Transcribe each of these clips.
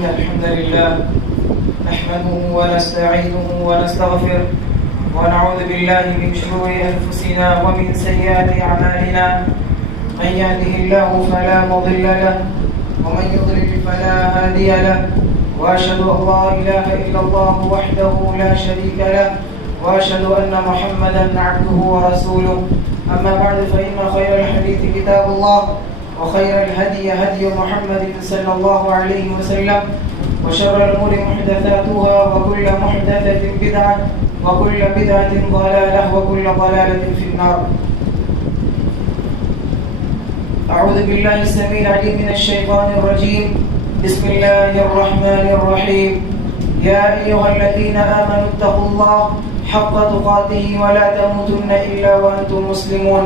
إن الحمد لله نحمده ونستعينه ونستغفره ونعوذ بالله من شرور أنفسنا ومن سيئات أعمالنا من يهده الله فلا مضل له ومن يضلل فلا هادي له وأشهد أن لا إله إلا الله وحده لا شريك له وأشهد أن محمدا عبده ورسوله أما بعد فإن خير الحديث كتاب الله وخير الهدي هدي محمد صلى الله عليه وسلم وشر الأمور محدثاتها وكل محدثة بدعة وكل بدعة ضلالة وكل ضلالة في النار. أعوذ بالله السميع العليم من الشيطان الرجيم. بسم الله الرحمن الرحيم. يا أيها الذين آمنوا اتقوا الله حق تقاته ولا تموتن إلا وأنتم مسلمون.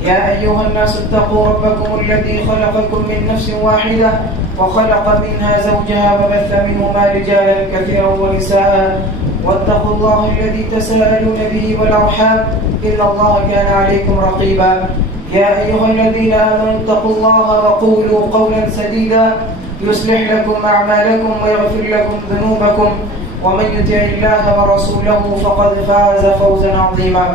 يا أيها الناس اتقوا ربكم الذي خلقكم من نفس واحدة وخلق منها زوجها وبث منهما رجالا كثيرا ونساء واتقوا الله الذي تساءلون به والأرحام إن الله كان عليكم رقيبا. يا أيها الذين آمنوا اتقوا الله وقولوا قولا سديدا يصلح لكم أعمالكم ويغفر لكم ذنوبكم ومن يطع الله ورسوله فقد فاز فوزا عظيما.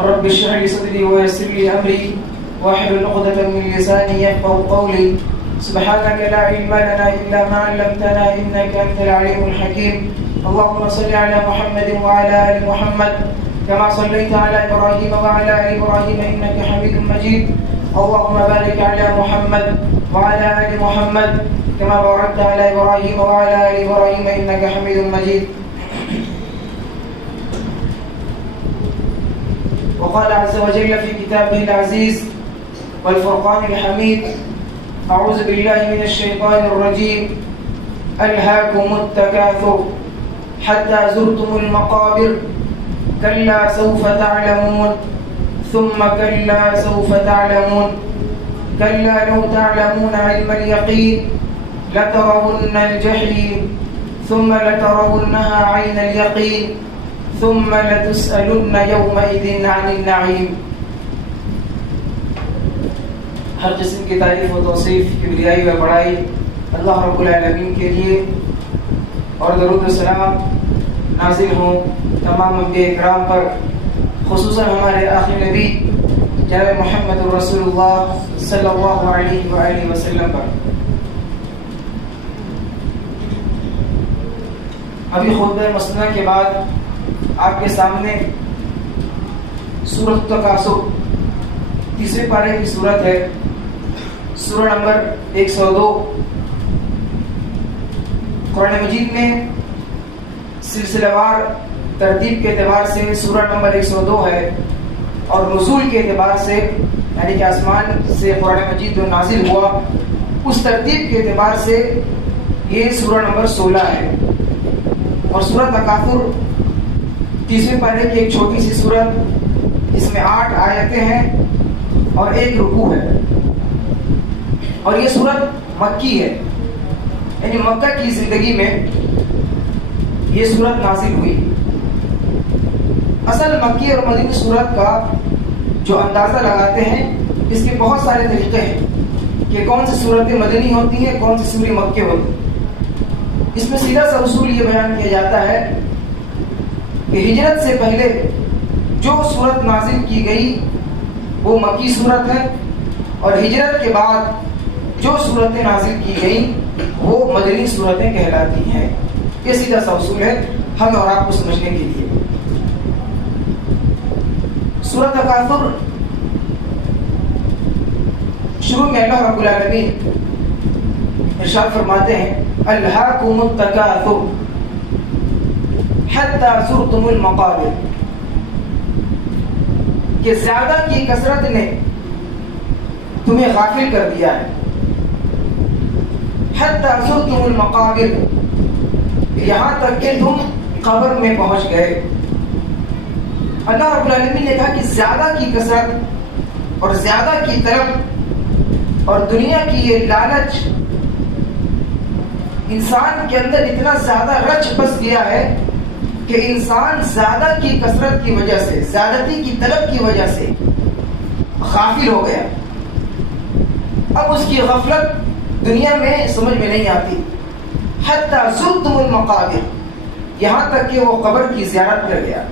رب اشرح لي صدري ويسر لي أمري واحلل عقدة من لساني يفقهوا قولي. سبحانك لا علم لنا إلا ما علمتنا إنك أنت العليم الحكيم. اللهم صل على محمد وعلى آل محمد كما صليت على إبراهيم وعلى آل إبراهيم إنك حميد مجيد. اللهم بارك على محمد وعلى آل محمد كما باركت على إبراهيم وعلى آل إبراهيم إنك حميد مجيد. وقال عز وجل في كتابه العزيز والفرقان الحميد. أعوذ بالله من الشيطان الرجيم. ألهاكم التكاثر حتى زرتم المقابر كلا سوف تعلمون ثم كلا سوف تعلمون كلا لو تعلمون علم اليقين لترون الجحيم ثم لترونها عين اليقين ثم لتسألن يومئذ عن النعيم. ہر قسم کی تعریف و توصیف کبریائی و بڑائی اللہ رب العالمین کے لیے اور درود و سلام نازل ہوں تمام انبیاء اکرام پر، خصوصاً ہمارے آخری نبی جناب محمد رسول اللہ صلی اللہ علیہ وآلہ وسلم پر. ابھی خطبہ مسنہ کے بعد آپ کے سامنے سورۃ التکاثر تیسرے پارے کی سورت ہے، سورہ نمبر 102. قرآن مجید میں سلسلہ وار ترتیب کے اعتبار سے سورہ نمبر 102 ہے، اور نزول کے اعتبار سے یعنی کہ آسمان سے قرآن مجید جو نازل ہوا اس ترتیب کے اعتبار سے یہ سورہ نمبر 16 ہے. اور سورہ تکاثر تیسرے پارے کی ایک چھوٹی سی سورت جس میں 8 آیتیں ہیں اور 1 رکوع ہے. اور یہ سورت مکی ہے، یعنی مکہ کی زندگی میں یہ سورت نازل ہوئی. اصل مکی اور مدنی سورت کا جو اندازہ لگاتے ہیں اس کے بہت سارے طریقے ہیں کہ کون سی سورتیں مدنی ہوتی ہیں، کون سی سورہ مکہ ہوتی ہے. اس میں سیدھا سا اصول یہ بیان کیا جاتا ہے کہ ہجرت سے پہلے جو سورت نازل کی گئی وہ مکی سورت ہے، اور ہجرت کے بعد جو سورتیں نازل کی گئیں وہ مدنی صورتیں کہلاتی ہیں. یہ سیدھا سا اصول ہے ہم اور آپ کو سمجھنے کے لیے. سورۃ تکاثر شروع میں اللہ رب العالمین ارشاد فرماتے ہیں الہاکم التکاثر حتی زرتم المقابر، کہ زیادہ کی کثرت نے تمہیں غافل کر دیا ہے. حتی زرتم المقابر، یہاں تک کہ تم قبر میں پہنچ گئے. اللہ رب العالمین نے کہا کہ زیادہ کی کثرت اور زیادہ کی طلب اور دنیا کی یہ لالچ انسان کے اندر اتنا زیادہ رچ بس گیا ہے کہ انسان زیادہ کی کثرت کی وجہ سے، زیادتی کی طلب کی وجہ سے غافل ہو گیا. اب اس کی غفلت دنیا میں سمجھ میں نہیں آتی. حتی زرتم المقابر، یہاں تک کہ وہ قبر کی زیارت کر گیا.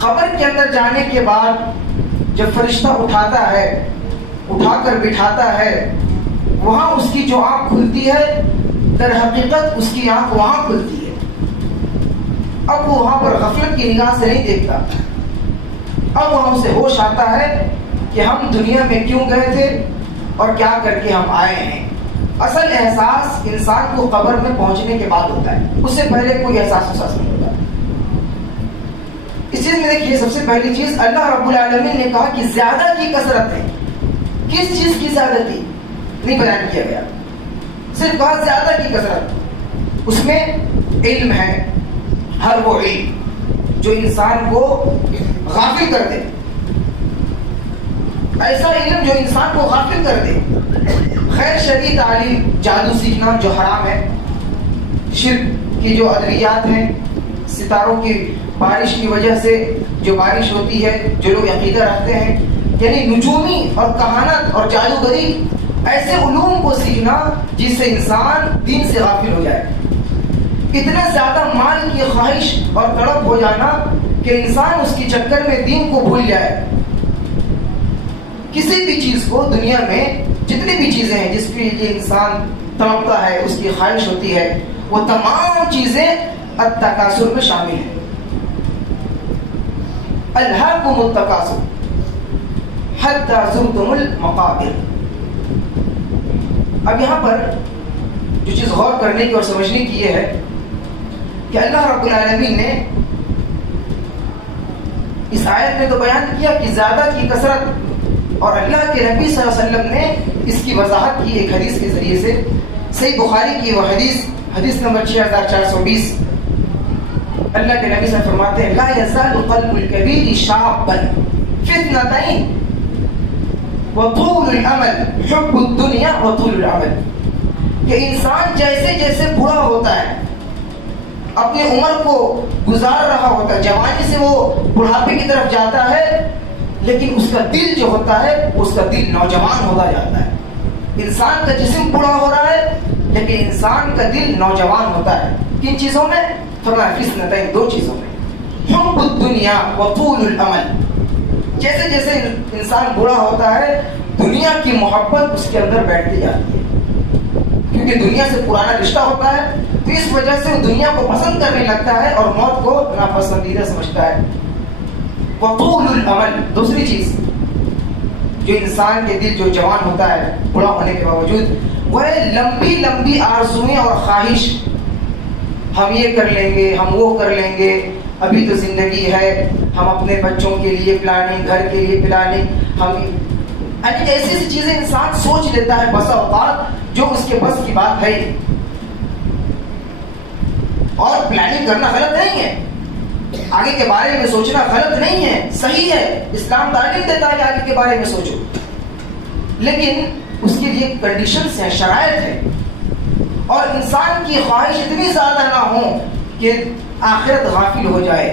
قبر کے اندر جانے کے بعد جب فرشتہ اٹھاتا ہے، اٹھا کر بٹھاتا ہے، وہاں اس کی جو آنکھ کھلتی ہے در حقیقت اس کی آنکھ وہاں کھلتی ہے. اب وہ وہاں پر غفلت کی نگاہ سے نہیں دیکھتا. اب وہاں اسے ہوش آتا ہے کہ ہم دنیا میں کیوں گئے تھے اور کیا کر کے ہم آئے ہیں. اصل احساس انسان کو قبر میں پہنچنے کے بعد ہوتا ہے، اس سے پہلے کوئی احساس نہیں ہوتا. اس چیز میں دیکھیے، سب سے پہلی چیز اللہ رب العالمین نے کہا کہ زیادہ کی کثرت ہے. کس چیز کی زیادتی نہیں بیان کیا گیا، صرف کہا زیادہ کی کثرت. اس میں علم ہے، ہر وہ علم جو انسان کو غافل کر دے، ایسا علم جو انسان کو غافل کر دے. غیر شرعی تعلیم، جادو سیکھنا جو حرام ہے، شرک کی جو ادویات ہیں، ستاروں کی بارش کی وجہ سے جو بارش ہوتی ہے، جو لوگ عقیدہ رکھتے ہیں، یعنی نجومی اور کہانت اور جادوگری، ایسے علوم کو سیکھنا جس سے انسان دین سے غافل ہو جائے. اتنا زیادہ مال کی خواہش اور تڑپ ہو جانا کہ انسان اس کی چکر میں دین کو بھول جائے. کسی بھی چیز کو دنیا میں جتنی بھی چیزیں ہیں جس کے لیے انسان تڑپتا ہے، اس کی خواہش ہوتی ہے، وہ تمام چیزیں التکاثر میں شامل ہیں. الہاکم التکاثر حتی زرتم المقابر. اب یہاں پر جو چیز غور کرنے کی اور سمجھنے کی یہ ہے کہ اللہ رب العالمین نے اس آیت میں تو بیان کیا کہ زیادہ کی کثرت، اور اللہ کے نبی صلی اللہ علیہ وسلم نے اس کی وضاحت کی ایک حدیث کے ذریعے سے. صحیح بخاری کی وہ حدیث نمبر 6420، اللہ کے نبی صلی اللہ علیہ وسلم فرماتے ہیں لا یزال قلب الکبیر شابا فتنتین وطول العمل حب الدنیا وطول العمل. کہ انسان جیسے جیسے بوڑھا ہوتا ہے، اپنی عمر کو گزار رہا ہوتا ہے، جوانی سے وہ بڑھاپے کی طرف جاتا ہے، لیکن اس کا دل جو ہوتا ہے اس کا دل نوجوان ہوتا جاتا ہے. انسان کا جسم بوڑھا ہو رہا ہے لیکن انسان کا دل نوجوان ہوتا ہے. کن چیزوں میں؟ فرمایا فسنتین، دو چیزوں میں، حب الدنیا وطول العمل. جیسے جیسے انسان بوڑھا ہوتا ہے دنیا کی محبت اس کے اندر بیٹھتی جاتی ہے، کیونکہ دنیا سے پرانا رشتہ ہوتا ہے، تو اس وجہ سے وہ دنیا کو پسند کرنے لگتا ہے اور موت کو ناپسندیدہ سمجھتا ہے. وطول العمل، دوسری چیز جو انسان کے دل جو جوان ہوتا ہے بوڑھا ہونے کے باوجود، وہ ہے لمبی لمبی آرزوئیں اور خواہش. ہم یہ کر لیں گے، ہم وہ کر لیں گے، ابھی تو زندگی ہے، ہم اپنے بچوں کے لیے پلاننگ، گھر کے لیے پلاننگ، ہم ایسی ایسی چیزیں انسان سوچ لیتا ہے بسا اوقات جو اس کے بس کی بات ہے. اور پلاننگ کرنا غلط نہیں ہے، آگے کے بارے میں سوچنا غلط نہیں ہے، صحیح ہے. اسلام تعلیم دیتا ہے کہ آگے کے بارے میں سوچو، لیکن اس کے لیے کنڈیشنز ہیں، شرائط ہیں، اور انسان کی خواہش اتنی زیادہ نہ ہو کہ آخرت غافل ہو جائے.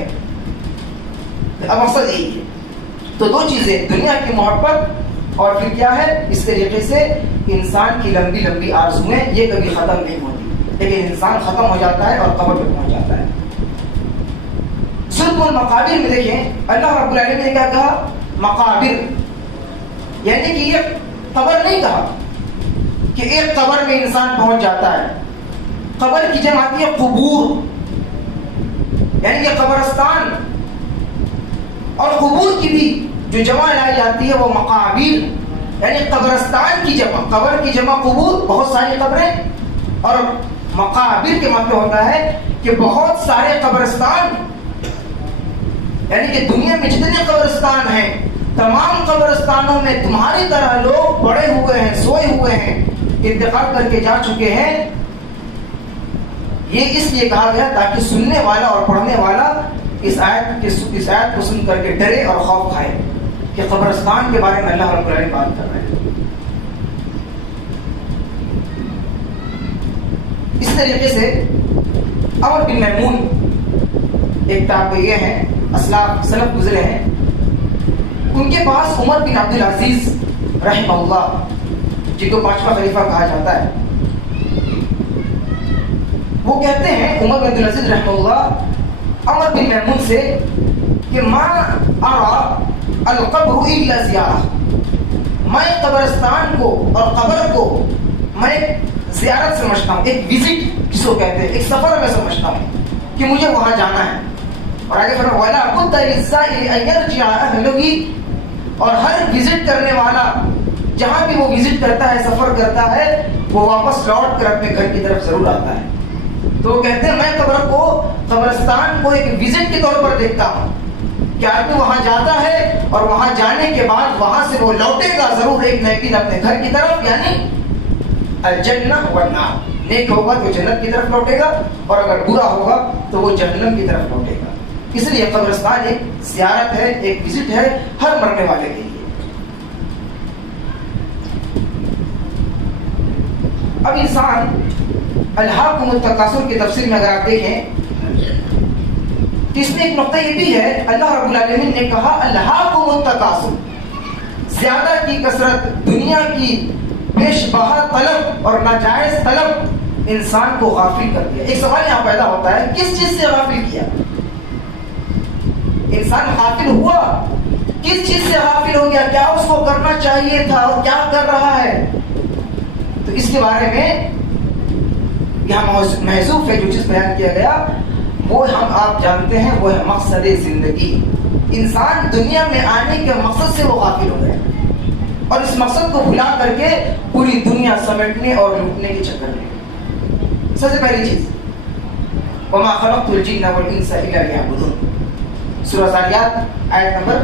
اب مقصد یہی ہے. تو دو چیزیں، دنیا کی محبت اور پھر کیا ہے، اس طریقے سے انسان کی لمبی لمبی آرزویں یہ کبھی ختم نہیں ہوتی، لیکن انسان ختم ہو جاتا ہے اور قبر پہ پہنچ جاتا ہے. زرتم المقابر میں دیکھیں اللہ رب العالمین نے کیا کہا؟ مقابر، یعنی کہ یہ قبر نہیں کہا کہ ایک قبر میں انسان پہنچ جاتا ہے. قبر کی جمع آتی ہے قبور، یعنی کہ قبرستان، اور قبور کی بھی جو جمع لائی جاتی ہے وہ مقابر، یعنی قبرستان کی جمع. قبر کی جمع قبور، بہت ساری قبریں، اور مقابر کے مطلب ہوتا ہے کہ بہت سارے قبرستان، یعنی کہ دنیا میں جتنے قبرستان ہیں تمام قبرستانوں میں تمہاری طرح لوگ پڑے ہوئے ہیں، سوئے ہوئے ہیں، انتقال کر کے جا چکے ہیں. یہ اس لیے کہا گیا تاکہ سننے والا اور پڑھنے والا اس آیت کو سن کر کے ڈرے اور خوف کھائے کہ قبرستان کے بارے میں اللہ رب العالمین بات کر رہے ہیں. اس طریقے سے عمر بن میمون ایک تابعی ہیں، اسلاف سلف گزرے ہیں، ان کے پاس عمر بن عبد العزیز رحمہ اللہ، جن کو پانچواں خلیفہ کہا جاتا ہے، وہ کہتے ہیں عمر بن عبدالعزیز رحمہ اللہ عمر بن میمون سے کہ ما ارى القبر الا زیارہ، میں قبرستان کو اور قبر کو میں زیارت سمجھتا ہوں، ایک وزٹ جس کو کہتے ہیں، ایک سفر میں سمجھتا ہوں کہ مجھے وہاں جانا ہے. اور آگے فرمایا وَلَا بُدَّ لِلزَّائِرِ أَن يَرْجِعَ أَهْلُهُ، اور ہر وزٹ کرنے والا جہاں بھی وہ وزٹ کرتا ہے، سفر کرتا ہے، وہ واپس لوٹ کر اپنے گھر کی طرف ضرور آتا ہے. تو وہ کہتے ہیں میں قبر کو، قبرستان کو ایک وزٹ کے طور پر دیکھتا ہوں کہ آدمی وہاں جاتا ہے اور وہاں جانے کے بعد وہاں سے وہ لوٹے گا ضرور ایک لیکن اپنے گھر کی طرف، یعنی الجنہ والنار. نیک ہوگا تو جنت کی طرف لوٹے گا اور اگر برا ہوگا تو وہ جہنم کی طرف لوٹے گا. اس لیے قبرستان ایک زیارت ہے، ایک وزٹ ہے ہر مرنے والے کے لیے. اب انسان الہاکم التکاثر کی تفسیر میں اگر آپ دیکھیں تو اس میں ایک نقطہ یہ بھی ہے، اللہ رب العالمین نے کہا الہاکم التکاثر، زیادہ کی کثرت، دنیا کی پیش بہا طلب اور ناجائز طلب انسان کو غافل کر دیا. ایک سوال یہاں پیدا ہوتا ہے کس چیز سے غافل کیا؟ انسان غافل ہوا کس چیز سے غافل ہو گیا؟ کیا اس کو کرنا چاہیے تھا اور کیا کر رہا ہے؟ تو اس کے بارے میں یہاں محذوف ہے جو چیز بیان کیا گیا وہ ہم آپ جانتے ہیں، وہ ہے مقصد زندگی. انسان دنیا میں آنے کے مقصد سے وہ غافل ہو گیا اور اس مقصد کو بھلا کر کے پوری دنیا سمیٹنے اور لوٹنے کے چکر میں. سب سے پہلی چیز وما خلقت الجن والانس الا ليعبدون، سورہ زاریات آیت نمبر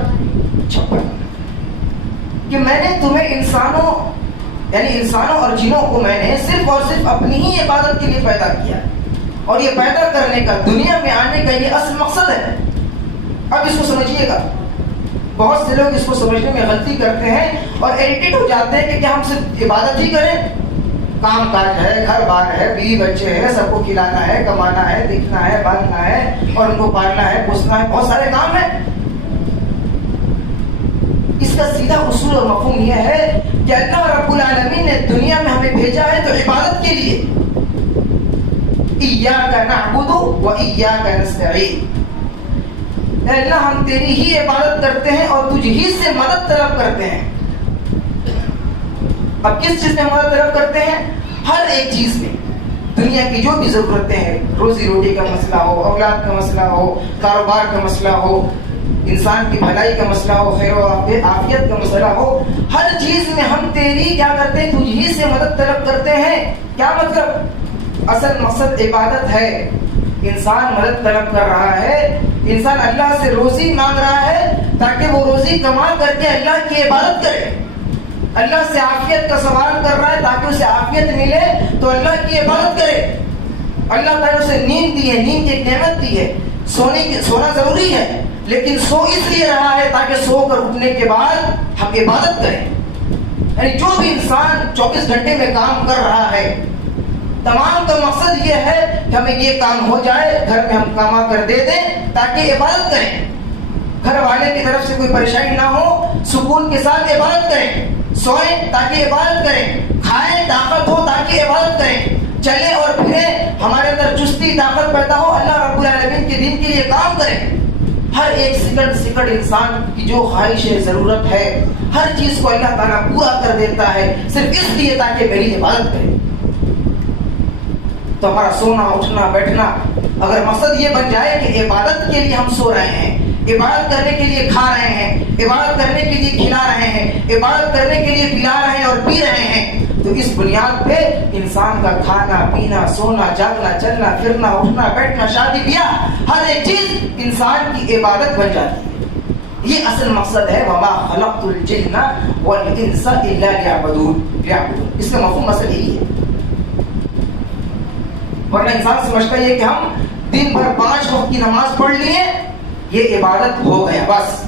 56، کہ میں نے تمہیں انسانوں یعنی انسانوں اور جنوں کو میں نے صرف اور صرف اپنی ہی عبادت کے لیے پیدا کیا، اور یہ پیدا کرنے کا، دنیا میں آنے کا یہ اصل مقصد ہے. اب اس کو سمجھیے گا، بہت سے لوگ اس کو سمجھنے میں غلطی کرتے ہیں اور ایڈکٹ ہو جاتے ہیں کہ کیا ہم صرف عبادت ہی کریں؟ کام کاج ہے، گھر بار ہے، بیوی بچے ہیں، سب کو کھلانا ہے، کمانا ہے، دکھنا ہے، باندھنا ہے اور ان کو پالنا ہے، پوسنا ہے، بہت سارے کام ہیں. اس کا سیدھا اصول اور مفہوم یہ ہے کہ اللہ رب العالمین نے دنیا میں ہمیں بھیجا ہے تو عبادت کے لیے. ایاک نعبد و ایاک نستعین، اے اللہ ہم تیری ہی عبادت کرتے ہیں اور تجھ ہی سے مدد طلب کرتے ہیں. اب کس چیز میں مدد طلب کرتے ہیں؟ ہر ایک چیز میں، دنیا کی جو بھی ضرورتیں ہیں، روزی روٹی کا مسئلہ ہو، اولاد کا مسئلہ ہو، کاروبار کا مسئلہ ہو، انسان کی بھلائی کا مسئلہ ہو، خیر و عافیت کا مسئلہ ہو، ہر چیز میں ہم تیری کیا کرتے ہیں؟ تجھ ہی سے مدد طلب کرتے ہیں. کیا مطلب؟ اصل مقصد عبادت ہے. انسان مدد طلب کر رہا ہے، انسان اللہ سے روزی مانگ رہا ہے تاکہ وہ روزی کما کر کے اللہ کی عبادت کرے. اللہ سے عافیت کا سوال کر رہا ہے تاکہ اسے عافیت ملے تو اللہ کی عبادت کرے. اللہ تعالیٰ اسے نیند دی ہے، نیند ایک نعمت دی ہے. سونا ضروری ہے لیکن سو اس لیے رہا ہے تاکہ سو کر اٹھنے کے بعد ہم عبادت کریں. یعنی جو بھی انسان 24 گھنٹے میں کام کر رہا ہے، تمام کا مقصد یہ ہے کہ ہمیں یہ کام ہو جائے، گھر میں ہم کما کر دے دیں تاکہ عبادت کریں، گھر والے کی طرف سے کوئی پریشانی نہ ہو، سکون کے ساتھ عبادت کریں، سوئیں تاکہ عبادت کریں، کھائیں طاقت ہو تاکہ عبادت کریں، چلیں اور پھریں ہمارے اندر چستی طاقت پیدا ہو، اللہ رب العالمین کے دین کے لیے کام کریں. ہر ایک سیکنڈ انسان کی جو خواہش ہے، ضرورت ہے، ہر چیز کو اللہ تعالیٰ پورا کر دیتا ہے صرف اس لیے تاکہ میری عبادت کرے. تو ہمارا سونا اٹھنا بیٹھنا اگر مقصد یہ بن جائے کہ عبادت کے لیے ہم سو رہے ہیں، عبادت کرنے کے لیے کھا رہے ہیں، عبادت کرنے کے لیے کھلا رہے ہیں، عبادت کرنے کے لیے پلا رہے ہیں اور پی رہے ہیں، تو اس بنیاد پہ انسان کا کھانا پینا، سونا جاگنا، چلنا پھرنا، اٹھنا بیٹھنا، شادی بیاہ، ہر ایک چیز انسان کی عبادت بن جاتی ہے. یہ اصل مقصد ہے وما خلقت الجن والانس الا ليعبدون. اس کا مفہوم اصل یہی ہے. ورنہ انسان سمجھتا ہے کہ ہم دن بھر 5 وقت کی نماز پڑھ لیے، یہ عبادت ہو گیا بس،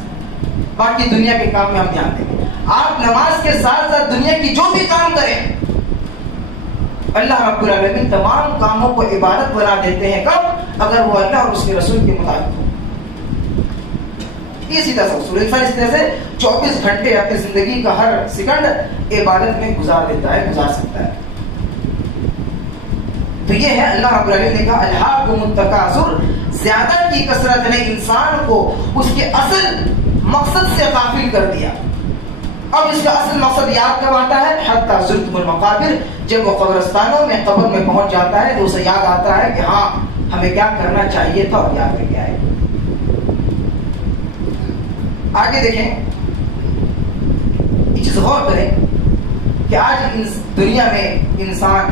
باقی دنیا کے کام میں ہم دھیان دیں گے. آپ نماز کے ساتھ ساتھ دنیا کی جو بھی کام کریں، اللہ رب العالمین تمام کاموں کو عبادت بنا دیتے ہیں. کب؟ اگر وہ اللہ اور اس کے رسول کے مطابق ہو. یہ سیدھا سا اصول. انسان اس طرح سے 24 گھنٹے اپنی زندگی کا ہر سیکنڈ عبادت میں گزار دیتا ہے، گزار سکتا ہے. تو یہ ہے اللہ رب العالمین نے کہا الہاکم التکاثر، زیادہ کی کثرت نے انسان کو اس کے اصل مقصد سے غافل کر دیا. اب اس کا اصل مقصد یاد کب آتا ہے؟ حتی زرتم المقابر، جب وہ قبرستانوں میں قبر میں پہنچ جاتا ہے تو اسے یاد آتا ہے کہ ہاں ہمیں کیا کرنا چاہیے تھا اور یاد کر کے آئے. آگے دیکھیں، یہ چیز غور کریں کہ آج دنیا میں انسان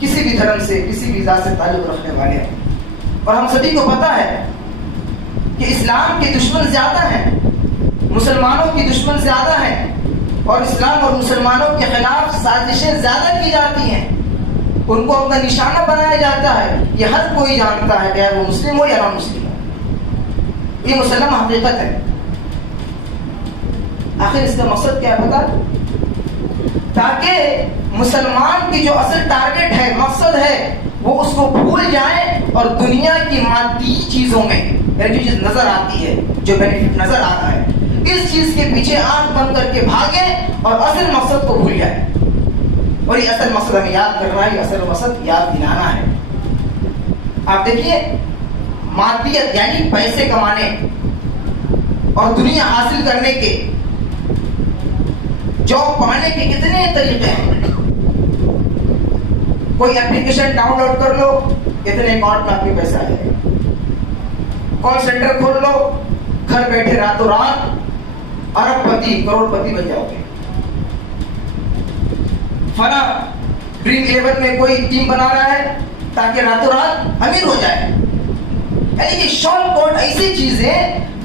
کسی بھی دھرم سے کسی بھی ذات سے تعلق رکھنے والے ہیں، اور ہم سبھی کو پتا ہے کہ اسلام کے دشمن زیادہ ہیں، مسلمانوں کی دشمن زیادہ ہیں، اور اسلام اور مسلمانوں کے خلاف سازشیں زیادہ کی جاتی ہیں، ان کو اپنا نشانہ بنایا جاتا ہے. یہ ہر کوئی جانتا ہے کہ وہ مسلم ہو یا نہ مسلم ہو، یہ مسلم حقیقت ہے. آخر اس کا مقصد کیا ہے پتا؟ تاکہ مسلمان کی جو اصل ٹارگٹ ہے، مقصد ہے، وہ اس کو بھول جائیں اور دنیا کی مادی چیزوں میں جو چیز نظر آتی ہے، جو بینیفٹ نظر آتا ہے، اس چیز کے پیچھے آنکھ بند کر کے بھاگیں اور اصل مقصد کو بھول جائیں. اور یہ اصل مقصد ہمیں یاد کرنا ہے، یہ اصل مقصد یاد دلانا ہے. آپ دیکھیے، مادیت یعنی پیسے کمانے اور دنیا حاصل کرنے کے، جاب پانے کے کتنے طریقے ہیں. کوئی اپلیکیشن ڈاؤن لوڈ کر لو، اتنے اکاؤنٹ میں آپ کے پیسے آ جائے گا. کال سینٹر کھول لو، گھر بیٹھے راتوں رات ارب پتی کروڑ پتی بن جاؤ گے. فلاں ڈریم 11 میں کوئی ٹیم بنا رہا ہے تاکہ راتوں رات امیر ہو جائے. یعنی کہ شارٹ کٹ ایسی چیزیں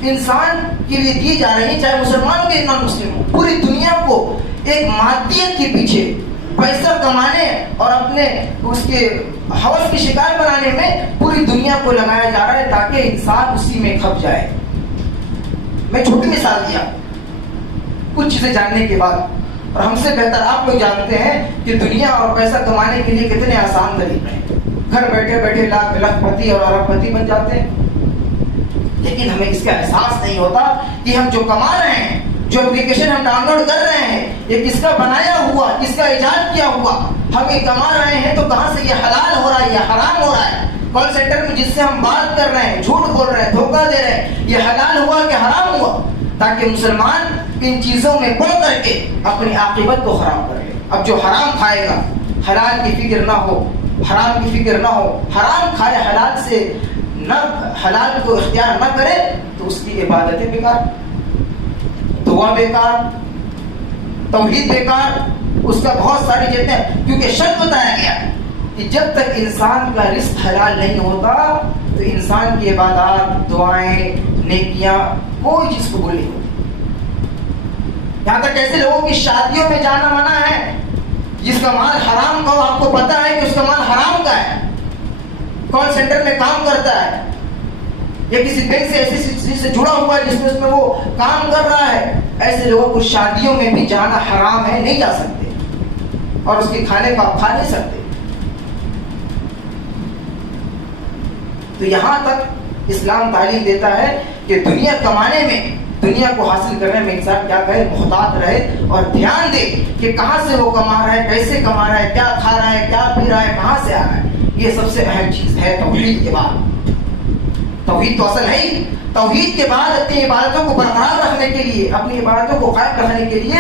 انسان کے لیے دی جا رہی ہیں، چاہے مسلمانوں کے نان مسلم ہو. پوری دنیا کو ایک مادیت کے پیچھے پیسہ کمانے اور اپنے اس کے ہوس کی شکار بنانے میں پوری دنیا کو لگایا جا رہا ہے تاکہ انسان اسی میں کھپ جائے. میں چھوٹی مثال دیا کچھ چیزیں جاننے کے بعد، اور ہم سے بہتر آپ لوگ جانتے ہیں کہ دنیا اور پیسہ کمانے کے لیے کتنے آسان طریقے ہیں. گھر بیٹھے بیٹھے لاکھ پتی اور ارب پتی بن جاتے ہیں. لیکن ہمیں اس کا احساس نہیں ہوتا کہ ہم جو کما رہے ہیں، جو اپلیکیشن ہم ڈاؤن لوڈ کر رہے ہیں، یہ کس کا بنایا ہوا، کس کا ایجاد کیا ہوا. ہم یہ کما رہے ہیں تو کہاں سے یہ حلال ہو رہا ہے یا حرام ہو رہا ہے. کال سینٹر میں جس سے ہم بات کر رہے ہیں، جھوٹ بول رہے ہیں، دھوکہ دے رہے ہیں، یہ حلال ہوا کہ حرام ہوا. تاکہ مسلمان ان چیزوں میں پڑ کر کے اپنی عاقبت کو خراب کر لے. اب جو حرام کھائے گا، حلال کی فکر نہ ہو، حرام کی فکر نہ ہو، حرام کھائے حلال سے نہ، حلال کو اختیار نہ کرے، تو اس کی عبادتیں بیکار، دعا بیکار، توحید بیکار، اس کا بہت ساری چیزیں ہیں. کیونکہ شرط بتایا گیا کہ جب تک انسان کا رزق حلال نہیں ہوتا تو انسان کی عبادات، دعائیں، نیکیاں کوئی چیز قبول نہیں ہوتی. یہاں تک ایسے لوگوں کی شادیوں میں جانا منع ہے جس کا مال حرام کا ہو. آپ کو پتا ہے کہ اس کا مال حرام کا ہے، کال سینٹر میں کام کرتا ہے یا کسی بینک سے ایسی چیز سے جڑا ہوا ہے جس میں اس میں وہ کام کر رہا ہے. ایسے لوگوں کو شادیوں میں بھی جانا حرام ہے، نہیں جا سکتے، اور اس کے کھانے کو آپ کھا نہیں سکتے. تو یہاں تک اسلام تعلیم دیتا ہے کہ دنیا کمانے میں، دنیا کو حاصل کرنے میں انسان کیا کرے، محتاط رہے اور دھیان دے کہ کہاں سے وہ کما رہا ہے، کیسے کما رہا ہے، کیا کھا رہا ہے، کیا پی رہا ہے، کہاں سے آ رہا ہے. یہ سب سے اہم چیز ہے توحید کے بعد. توحید تو اصل ہے ہی. توحید کے بعد اپنی عبادتوں کو برقرار رکھنے کے لیے، اپنی عبادتوں کو قائم رکھنے کے لیے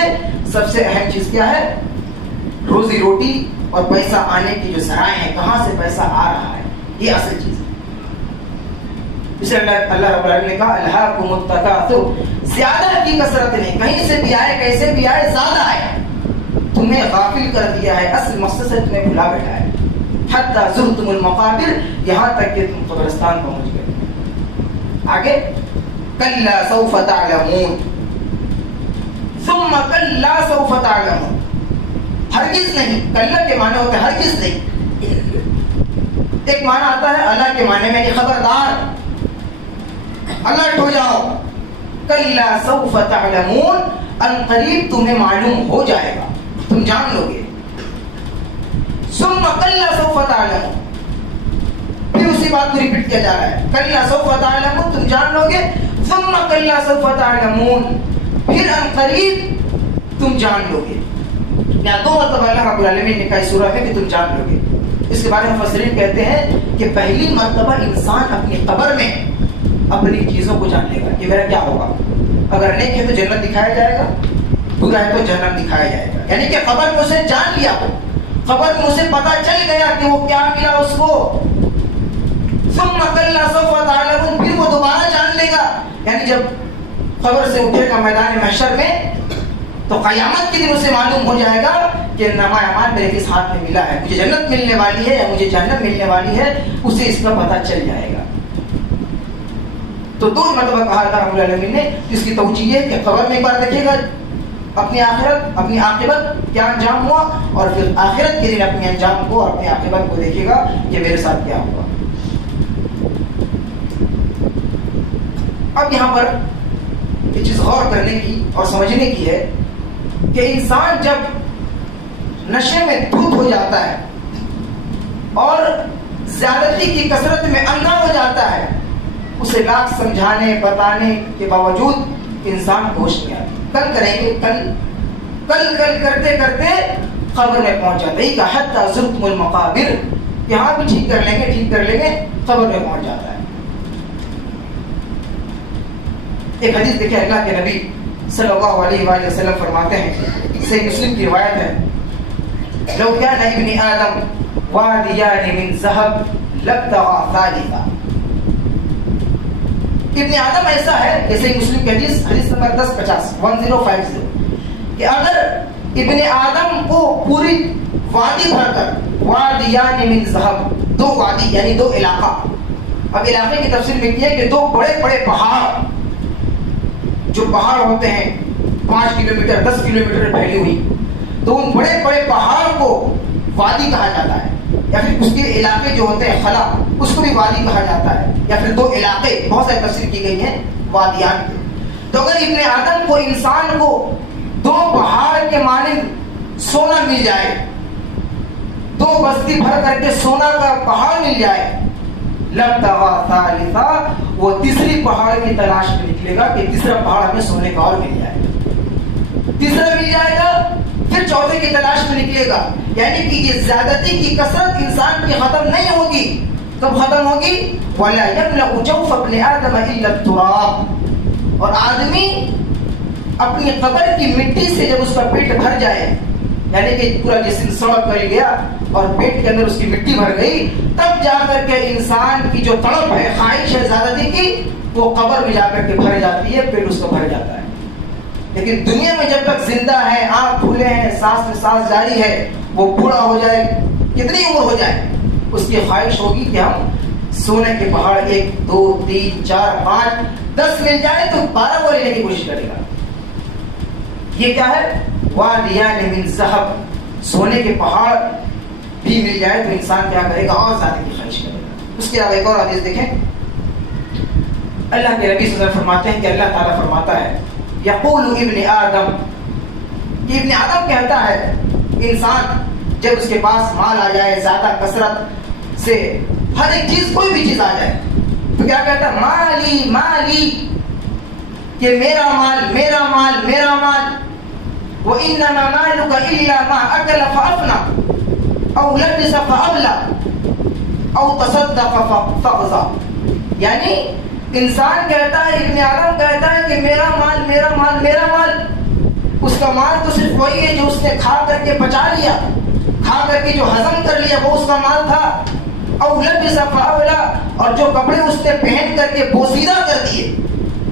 سب سے اہم چیز کیا ہے؟ روزی روٹی اور پیسہ آنے کی جو ذرائع ہیں، کہاں سے پیسہ آ رہا ہے، یہ اصل چیز ہے. اسے اللہ رب العالمین نے کہا الہاکم التکاثر، زیادہ کی کثرت نے، کہیں سے بھی آئے، کیسے بھی آئے، زیادہ آئے، تمہیں غافل کر دیا ہے، اصل مقصد سے تمہیں بھلا بیٹھا ہے. حتی زرتم المقابر، یہاں تک کہ تم قبرستان پہنچ گئے. آگے کلا سوف تعلمون ثم کلا سوف تعلمون. ہرگز نہیں، کلا کے معنی ہوتے ہیں ہرگز نہیں. ایک معنی آتا ہے اللہ کے معنی میں، خبردار، الرٹ ہو جاؤ. کلا سوف تعلمون، ان قریب تمہیں معلوم ہو جائے گا، تم جان لو گے. ثم کلا سوف تعلمون، پھر اسی بات کو ریپیٹ کیا جا رہا ہے. کلا سوف تعلمون، تم جان لو گے. ثم کلا سوف تعلمون، پھر ان قریب تم جان لو گے. یہاں 2 مرتبہ اللہ رب العالمین نے کہا سورہ میں کہ تم جان لو گے. اس کے بارے میں مفسرین کہتے ہیں کہ پہلی مرتبہ انسان اپنی قبر میں اپنی چیزوں کو جان لے گا کہ میرا کیا ہوگا. اگر نیک ہے تو جنت دکھایا جائے گا, برا ہے تو جہنم دکھایا جائے گا. یعنی کہ قبر میں اسے جان لیا, قبر میں اسے پتا چل گیا کہ وہ کیا ملا اس کو. ثم کلا سوف تعلمون, پھر وہ دوبارہ جان لے گا. یعنی جب قبر سے اٹھے گا میدان محشر میں تو قیامت کے دن اسے معلوم ہو جائے گا کہ نامہ اعمال میرے کس ہاتھ میں ملا ہے, مجھے جنت ملنے والی ہے یا مجھے جہنم ملنے والی ہے, اسے اس کا پتہ چل جائے گا. تو 2 مرتبہ کہا تھا رب العالمین نے. اس کی توجیہ ہے کہ قبر میں ایک بار دیکھے گا اپنی آخرت, اپنی عاقبت کیا انجام ہوا, اور پھر آخرت کے دن اپنے انجام کو اور اپنی عاقبت کو دیکھے گا کہ میرے ساتھ کیا ہوا. اب یہاں پر یہ چیز غور کرنے کی اور سمجھنے کی ہے کہ انسان جب نشے میں دھت ہو جاتا ہے اور زیادتی کی کثرت میں اندھا ہو جاتا ہے, اسے لاکھ سمجھانے بتانے کے باوجود انسان ہوش نہیں آتا. کل کریں گے, کل کرتے کرتے قبر میں پہنچ جاتا ہے. کہ حتی زرتم المقابر, یہاں بھی ٹھیک کر لیں گے قبر میں پہنچ جاتا ہے. ایک حدیث دیکھیں, اللہ کے نبی صلی اللہ علیہ وآلہ وسلم فرماتے ہیں, صحیح مسلم کی روایت ہے, لو كان ابن آدم واديان من ذهب لابتغى ثالثا. ابن آدم ایسا ہے, جیسے مسلم کی حدیث نمبر 1050 کہ اگر ابن آدم کو پوری وادی بھر کر, وادیان من ذهب, 2 وادی یعنی 2 علاقہ. اب علاقے کی تفسیر میں کیا ہے کہ 2 بڑے بڑے پہاڑ, جو پہاڑ ہوتے ہیں 5 کلومیٹر 10 کلومیٹر پھیلی ہوئی, تو ان بڑے بڑے پہاڑ کو وادی کہا جاتا ہے, یا پھر اس کے علاقے جو ہوتے ہیں خلا, اس کو بھی وادی کہا جاتا ہے, یا پھر 2 علاقے, بہت ساری تفسیر کی گئی ہیں وادیان کے. تو اگر ابن آدم کو, انسان کو 2 پہاڑ کے مانند سونا مل جائے, 2 بستی بھر کر کے سونا کا پہاڑ مل جائے, لابتغى ثالثا, وہ تیسری پہاڑ کی تلاش میں نکلے گا کہ تیسرا پہاڑ ہمیں سونے کا اور مل جائے. تیسرا مل جائے گا, پھر چوتھے کی تلاش میں نکلے گا. یعنی کہ یہ زیادتی کی کثرت انسان کی ختم نہیں ہوگی. کب ختم ہوگی؟ وَلَا يَمْلَأُ جَوْفَ ابْنِ آدَمَ إِلَّا التُّرَابُ, اور آدمی اپنی قبر کی مٹی سے جب اس کا پیٹ بھر جائے, یعنی کہ پورا جسم سڑ کر گیا اور پیٹ کے اندر اس کی مٹی بھر گئی, تب جا کر کے انسان کی جو تڑپ ہے, خواہش ہے زیادتی کی, وہ قبر میں جا کر کے بھر جاتی ہے, پیٹ اس کا بھر جاتا ہے. لیکن دنیا میں جب تک زندہ ہے, آنکھ کھلے ہیں, سانس میں سانس جاری ہے, وہ بوڑھا ہو جائے, کتنی عمر ہو جائے, اس کی خواہش ہوگی کہ ہم سونے کے پہاڑ 1 2 3 4 5 10 مل جائے تو 12 کو لینے کی کوشش کرے گا. یہ کیا ہے؟ وادیان من ذهب, سونے کے پہاڑ بھی مل جائے تو انسان کیا کرے گا, اور زیادہ کی خواہش کرے گا. اس کے علاوہ ایک اور حدیث دیکھیں, اللہ کے نبی صلی اللہ علیہ وسلم فرماتے ہیں کہ اللہ تعالیٰ فرماتا ہے, یقول ابن آدم, کہ ابن آدم کہتا ہے, انسان جب اس کے پاس مال آ جائے زیادہ کثرت سے, ہر ایک چیز, کوئی بھی چیز آ جائے, تو کیا کہتا ہے؟ مالی مالی, کہ میرا مال میرا مال میرا مال. وَإِنَّمَا مَالُكَ إِلَّا مَا أَكَلَ فَأَفْنَى أَوْ لَبِسَ فَأَبْلَى أَوْ تَصَدَّقَ فَأَغْضَى. یعنی انسان کہتا ہے, ابن آدم کہتا ہے کہ میرا مال میرا مال میرا مال. اس کا مال تو صرف وہی ہے جو اس نے کھا کر کے پچا لیا, کھا کر کے جو ہضم کر لیا, وہ اس کا مال تھا. أَوْ لَبِسَ فَأَبْلَى, اور جو کپڑے اس نے پہن کر کے بوسیدہ کر دیے,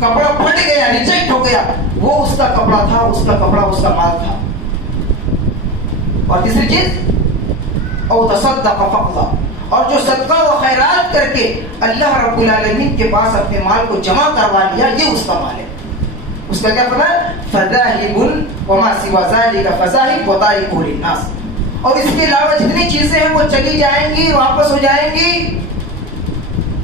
کپڑا پھٹ گیا, ریجیکٹ ہو گیا, وہ اس کا کپڑا تھا, اس کا کپڑا اس کا مال تھا. اور تیسری چیز, او تصدق فقضا, اور جو صدقہ و خیرات کر کے اللہ رب العالمین کے پاس اپنے مال کو جمع کروا لیا, یہ اس کا مال ہے. اس کا کیا فرمایا؟ فذاهب وما سوى ذلك فذاهب وتارك للناس. اور اس کے علاوہ جتنی چیزیں ہیں وہ چلی جائیں گی, واپس ہو جائیں گی.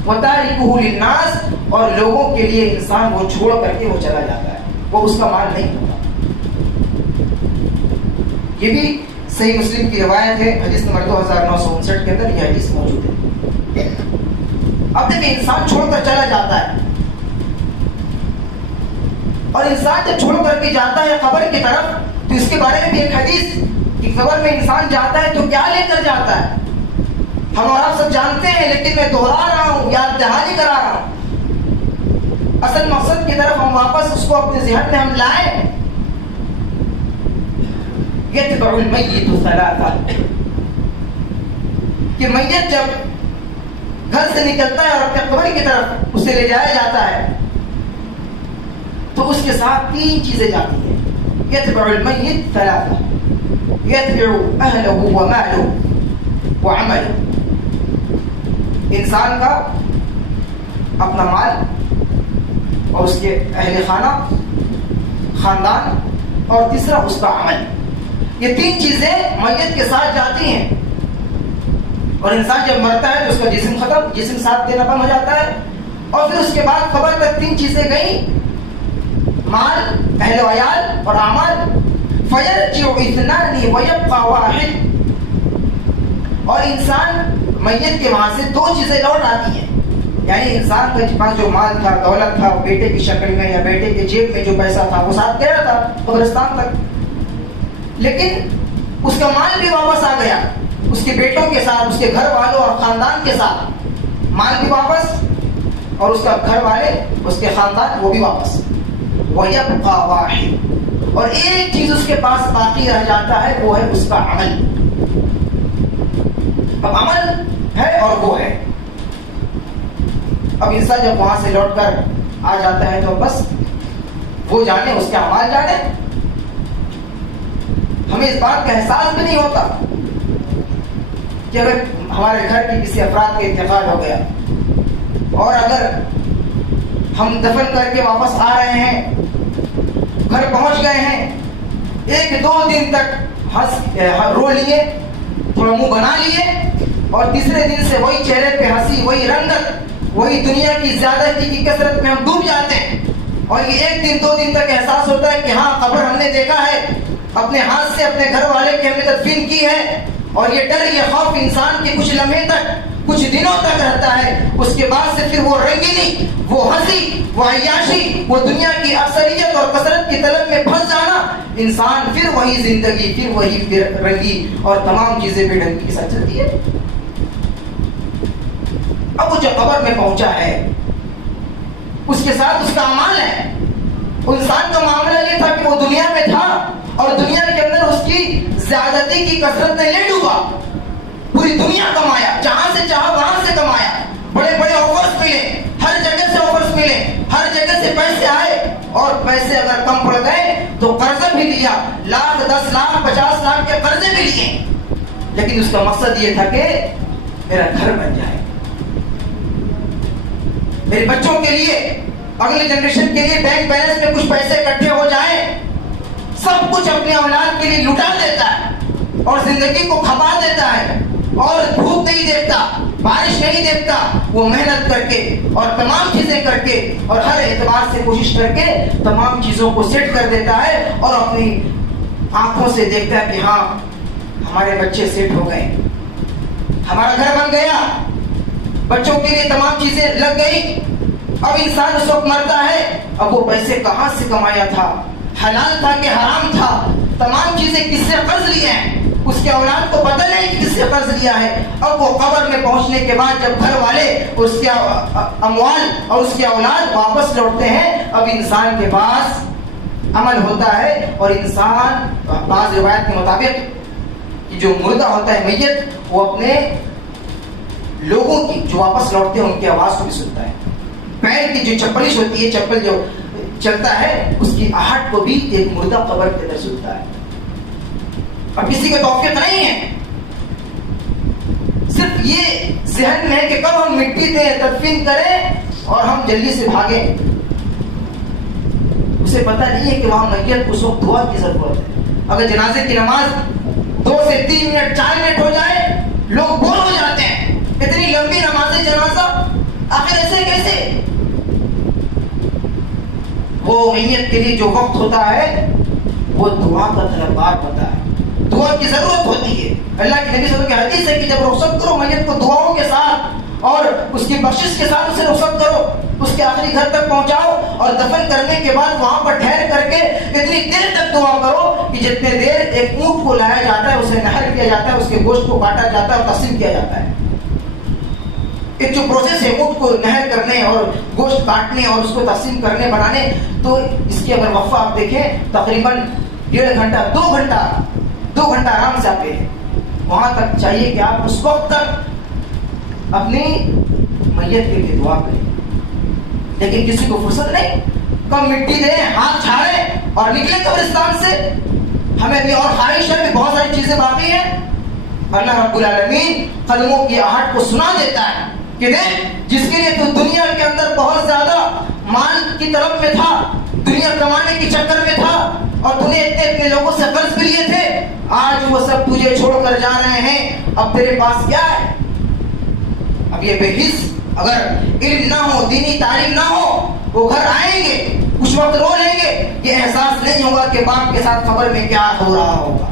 وتارك للناس, اور لوگوں کے لیے انسان وہ چھوڑ کر کے وہ چلا جاتا ہے, وہ اس کا مال نہیں ہوتا. یہ بھی صحیح مسلم کی روایت ہے, حدیث نمبر 2959 کے اندر یہ حدیث موجود ہے. اب دیکھیں, انسان چھوڑ کر چلا جاتا ہے, اور انسان جب چھوڑ کر کے جاتا ہے قبر کی طرف, تو اس کے بارے میں بھی ایک حدیث کہ قبر میں انسان جاتا ہے تو کیا لے کر جاتا ہے؟ ہم اور آپ سب جانتے ہیں، لیکن میں دہرا رہا ہوں، یاد دہانی کرا رہا ہوں۔ اصل مقصد کی طرف ہم واپس اس کو اپنے ذہن میں ہم لائیں۔ یتبع المیت ثلاثہ، کہ میت جب گھر سے نکلتا ہے اور اپنے قبر کی طرف اسے لے جایا جاتا ہے تو اس کے ساتھ 3 چیزیں جاتی ہیں۔ یتبع المیت ثلاثہ، یتبع اہلہ ومالہ وعملہ، انسان کا اپنا مال اور اس کے اہل خانہ، خاندان، اور تیسرا اس کا عمل، یہ 3 چیزیں میت کے ساتھ جاتی ہیں۔ اور انسان جب مرتا ہے تو اس کا جسم ختم، جسم ساتھ دینا بند ہو جاتا ہے، اور پھر اس کے بعد قبر تک 3 چیزیں گئیں، مال، اہل و عیال اور اعمال۔ فَيَرْجِعُ اثْنَانِ وَيَبْقَى وَاحِدٌ، اور انسان میت کے وہاں سے 2 چیزیں لوٹ آتی ہیں، یعنی انسان کے پاس جو مال تھا، دولت تھا، بیٹے کی شکل میں یا بیٹے کے جیب میں جو پیسہ تھا وہ ساتھ گیا تھا قبرستان تک، لیکن اس کا مال بھی واپس آ گیا، اس کے بیٹوں کے ساتھ، اس کے گھر والوں اور خاندان کے ساتھ مال بھی واپس، اور اس کا گھر والے، اس کے خاندان وہ بھی واپس۔ وَيَبْقَى وَاحِدٌ، اور ایک چیز اس کے پاس باقی رہ جاتا ہے، وہ ہے اس کا عمل۔ اب عمل ہے اور وہ ہے، اب انسان جب وہاں سے لوٹ کر آ جاتا ہے تو بس وہ جانے، اس کے اعمال جانے، ہمیں اس بات کا احساس بھی نہیں ہوتا کہ اگر ہمارے گھر کے کسی افراد کا انتقال ہو گیا اور اگر ہم دفن کر کے واپس آ رہے ہیں، گھر پہنچ گئے ہیں، 1-2 دن تک رو لیے، تھوڑا منہ بنا لیے، اور تیسرے دن سے وہی چہرے پہ ہنسی، وہی رنگت، وہی دنیا کی زیادتی کی کثرت میں ہم ڈوب جاتے ہیں، اور یہ 1-2 دن تک احساس ہوتا ہے کہ ہاں قبر ہم نے دیکھا ہے، اپنے ہاتھ سے اپنے گھر والے کی ہم نے تدفین کی ہے، اور یہ ڈر، یہ خوف انسان کے کچھ لمحے تک، کچھ دنوں تک رہتا ہے۔ اس کے بعد سے پھر وہ رنگینی، وہ ہنسی، وہ عیاشی، وہ دنیا کی اکثریت اور کثرت کی طلب میں پھنس جانا، انسان پھر وہی زندگی، پھر وہی رنگی اور تمام چیزیں بے ڈنگی کے ساتھ چلتی ہے۔ اب وہ جو قبر میں پہنچا ہے اس کے ساتھ اس کا اعمال ہے۔ انسان کا معاملہ یہ تھا کہ وہ دنیا میں تھا اور دنیا کے اندر اس کی زیادتی کی کثرت نے لے ڈوبا، پوری دنیا کمایا، جہاں سے چاہا وہاں سے کمایا، بڑے بڑے آفرز ملے، ہر جگہ سے آفرز ملے، ہر جگہ سے پیسے آئے، اور پیسے اگر کم پڑ گئے تو قرضہ بھی لیا، 1,00,000 10 لاکھ 50 لاکھ کے قرضے بھی لیے، لیکن اس کا مقصد یہ تھا کہ میرا گھر بن جائے، میرے بچوں کے لیے، اگلے جنریشن کے لیے بینک بیلنس میں کچھ پیسے اکٹھے ہو جائیں۔ سب کچھ اپنے اولاد کے لیے لٹا دیتا ہے اور زندگی کو کھپا دیتا ہے، اور دھوپ نہیں دیکھتا، بارش نہیں دیکھتا، وہ محنت کر کے اور تمام چیزیں کر کے اور ہر اعتبار سے کوشش کر کے تمام چیزوں کو سیٹ کر دیتا ہے، اور اپنی آنکھوں سے دیکھتا ہے کہ ہاں ہمارے بچے سیٹ ہو گئے، ہمارا گھر بن گیا، بچوں کے لیے تمام چیزیں لگ گئی۔ اب انسان اس وقت مرتا ہے، اب وہ پیسے کہاں سے کمایا تھا، حلال تھا کہ حرام تھا، تمام چیزیں کس سے قرض لیے ہیں، اس کے اولاد کو پتہ نہیں کہ کس سے قرض لیا ہے۔ اب وہ قبر میں پہنچنے کے بعد جب گھر والے، اس کے اموال اور اس کے اولاد واپس لوٹتے ہیں، اب انسان کے پاس عمل ہوتا ہے، اور انسان بعض روایت کے مطابق جو مردہ ہوتا ہے میت، وہ اپنے لوگوں کی جو واپس لوٹتے ہیں ان کی آواز کو بھی سنتا ہے، پیر کی جو چپلش ہوتی ہے، چپل جو چلتا ہے اس کی آہٹ کو بھی ایک مردہ قبر کے اندر سنتا ہے۔ اب کسی کو توفیق نہیں ہے، صرف یہ ذہن میں ہے کہ کب ہم مٹی دیں، تدفین کریں اور ہم جلدی سے بھاگیں۔ اسے پتہ نہیں ہے کہ وہاں میت اس وقت دعا کی ضرورت ہے۔ اگر جنازے کی نماز 2 سے 3 منٹ 4 منٹ ہو جائے، لوگ بور ہو جاتے ہیں، اتنی لمبی نماز جنازہ آخر ایسے کیسے؟ وہ میت کے لیے جو وقت ہوتا ہے وہ دعا کا طلبگار ہوتا ہے، دعا کی ضرورت ہوتی ہے۔ اللہ کے نبی صلی اللہ علیہ وسلم کی حدیث ہے کہ جب رخصت کرو میت کو دعاؤں کے ساتھ اور اس کی بخشش کے ساتھ اسے رخصت کرو۔ اس کے آخری گھر تک پہنچاؤ اور دفن کرنے کے بعد وہاں پر ٹھہر کر کے اتنی دیر تک دعا کرو کہ جتنے دیر ایک اونٹ کو لایا جاتا ہے، اسے نہر کیا جاتا ہے، اس کے گوشت کو کاٹا جاتا ہے اور تقسیم کیا جاتا ہے. ایک جو پروسیس ہے اونٹ کو نہر کرنے اور گوشت کاٹنے اور اس کو تقسیم کرنے بنانے، تو اس کی اگر وقفہ آپ دیکھیں تقریباً 1.5 گھنٹہ 2 گھنٹہ آرام سے آپ لے. وہاں تک چاہیے کہ آپ اس وقت تک اپنی میت کے لیے دعا کریں. لیکن کسی کو فرصت نہیں، کم مٹی دیں، ہاتھ جھاڑیں اور نکلے قبرستان سے. ہمیں بھی اور خواہش ہے بھی بہت ساری چیزیں باقی ہیں. اللہ رب العالمین قدموں کی آہٹ کو سنا دیتا ہے کہ دیکھ جس کے لیے تو دنیا کے اندر بہت زیادہ مال کی طرف میں تھا، دنیا کمانے کے چکر میں تھا، اور تم نے اتنے لوگوں سے قرض بھی لیے تھے، آج وہ سب تجھے چھوڑ کر جا رہے ہیں. اب تیرے پاس کیا ہے؟ اب یہ بے حس اگر علم نہ ہو، دینی تعلیم نہ ہو، وہ گھر آئیں گے، کچھ وقت رو لیں گے، یہ احساس نہیں ہوگا کہ باپ کے ساتھ قبر میں کیا ہو رہا ہوگا.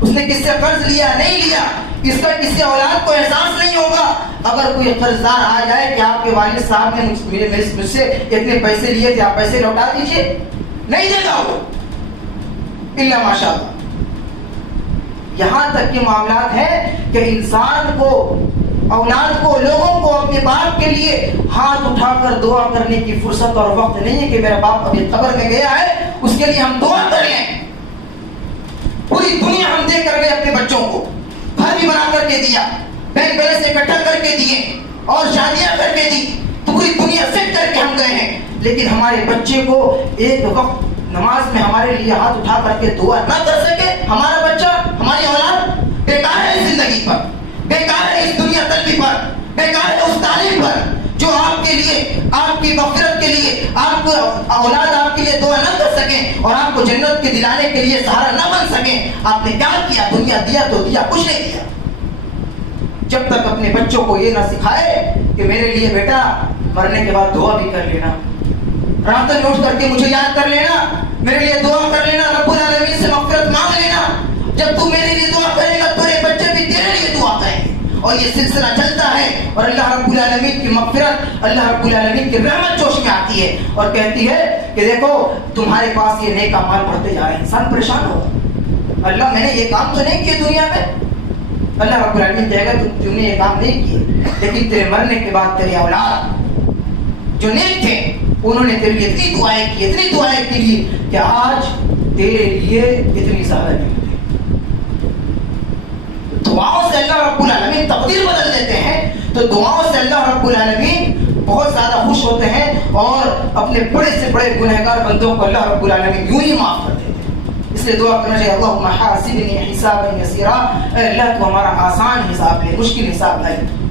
اس نے کس سے قرض لیا نہیں لیا، اس کا کسی اولاد کو احساس نہیں ہوگا. اگر کوئی قرضدار آ جائے کہ آپ کے والد صاحب نے مجھ سے اتنے پیسے لیے تھے، آپ پیسے لوٹا دیجیے، نہیں دے گا وہ الا ماشاء اللہ. یہاں تک کے معاملات ہیں کہ انسان کو، اولاد کو، لوگوں کو اپنے باپ کے لیے ہاتھ اٹھا کر دعا کرنے کی فرصت اور وقت نہیں ہے کہ میرا باپ ابھی قبر میں گیا ہے، اس کے لیے ہم دعا کر لیں. پوری دنیا ہم دے کر گئے اپنے بچوں کو، گھر بھی بنا کر کے دیا، بینک بیلنس اکٹھا کر کے دیے اور شادیاں کر کے دی، تو پوری دنیا سیٹ کر کے ہم گئے ہیں. لیکن ہمارے بچے کو ایک وقت نماز میں ہمارے لیے ہاتھ اٹھا کر کے دعا نہ کر سکے، ہمارا بچہ، ہماری اولاد بیکار ہے اس زندگی پر، بیکار ہے اس دنیا تلوی پر، بیکار ہے اس تعلیم پر جو آپ کے لیے، آپ کی مغفرت کے لیے، آپ کو اولاد آپ کے لیے دعا نہ کر سکیں اور آپ کو جنت کے دلانے کے لیے سہارا نہ بن سکیں. آپ نے کیا کیا؟ دنیا دیا تو دیا، کچھ نہیں دیا. جب تک اپنے بچوں کو یہ نہ سکھائے کہ میرے لیے بیٹا مرنے کے بعد دعا بھی کر لینا، راتوں میں اٹھ کر کے مجھے یاد کر لینا، میرے لیے دعا کر لینا، رب العالمین سے مغفرت مانگ لینا. جب تو میرے لیے دعا کرے گا تیرے بچے بھی تیرے لیے دعا کریں گے، اور یہ سلسلہ چلتا ہے. اور اللہ رب العالمین کی مغفرت، اللہ رب العالمین کی رحمت جوش میں آتی ہے اور کہتی ہے کہ دیکھو تمہارے پاس یہ نیک اعمال بڑھتے جا رہے ہیں. انسان پریشان ہوگا، اللہ میں نے یہ کام تو نہیں کیے دنیا میں. اللہ رب العالمین کہے گا تم نے یہ کام نہیں کیے، لیکن تیرے مرنے کے بعد تیرے اولاد جو نیک تھے انہوں نے تیرے لیے اتنی دعائیں کی کہ آج تیرے لیے اتنی زیادہ نہیں. دعاؤں سے اللہ رب العالمین تقدیر بدل دیتے ہیں. تو دعاؤں سے اللہ رب العالمین بہت زیادہ خوش ہوتے ہیں اور اپنے بڑے سے بڑے گنہگار بندوں کو اللہ رب العالمین یوں ہی معاف کر دیتے ہیں. اس لیے دعا کرنا چاہیے اللہم حاسبنی حسابا یسیرا، اے اللہ تو ہمارا آسان حساب لے، مشکل حساب نہیں.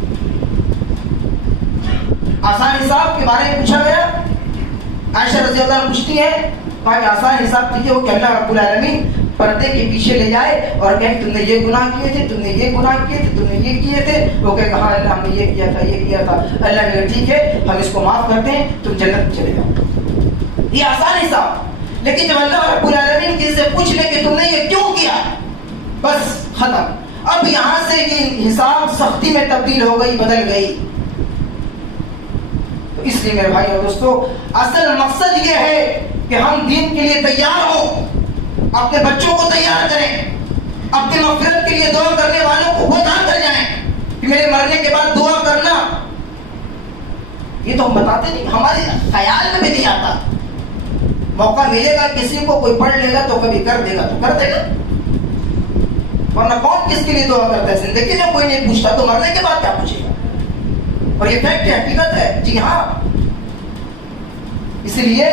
آسان حساب کے بارے میں پوچھا گیا، عائشہ رضی اللہ عنہ پوچھتی ہے کہا کہ آسان حساب کیجیے وہ کہ اللہ رب العالمین پردے کے پیچھے لے جائے اور کہے تم نے یہ گناہ کیے تھے، تم نے یہ گناہ کیے تھے، تم نے یہ کیے تھے. وہ کہے ہاں اللہ ہم نے یہ کیا تھا، یہ کیا تھا. اللہ کہے ٹھیک ہے ہم اس کو معاف کرتے ہیں، تم جنت میں چلے جاؤ. یہ آسان حساب. لیکن جب اللہ رب العالمین کسی سے پوچھ لے کہ تم نے یہ کیوں کیا، بس ختم. اب یہاں سے یہ حساب سختی میں تبدیل ہو گئی، بدل گئی. اس لیے میرے بھائی اور دوستو اصل مقصد یہ ہے کہ ہم دین کے لیے تیار ہوں، اپنے بچوں کو تیار کریں، اپنے مغفرت کے لیے دعا کرنے والوں کو بتا کر جائیں کہ میرے مرنے کے بعد دعا کرنا. یہ تو ہم بتاتے نہیں، ہمارے خیال میں بھی نہیں آتا. موقع ملے گا کسی کو کوئی پڑھ لے گا تو کبھی کر دے گا تو کر دے گا، ورنہ کون کس کے لیے دعا کرتا ہے؟ زندگی میں کوئی نہیں پوچھتا تو مرنے کے بعد کیا پوچھے گا؟ اور یہ فیکٹ ہے، حقیقت ہے. جی ہاں، اسی لیے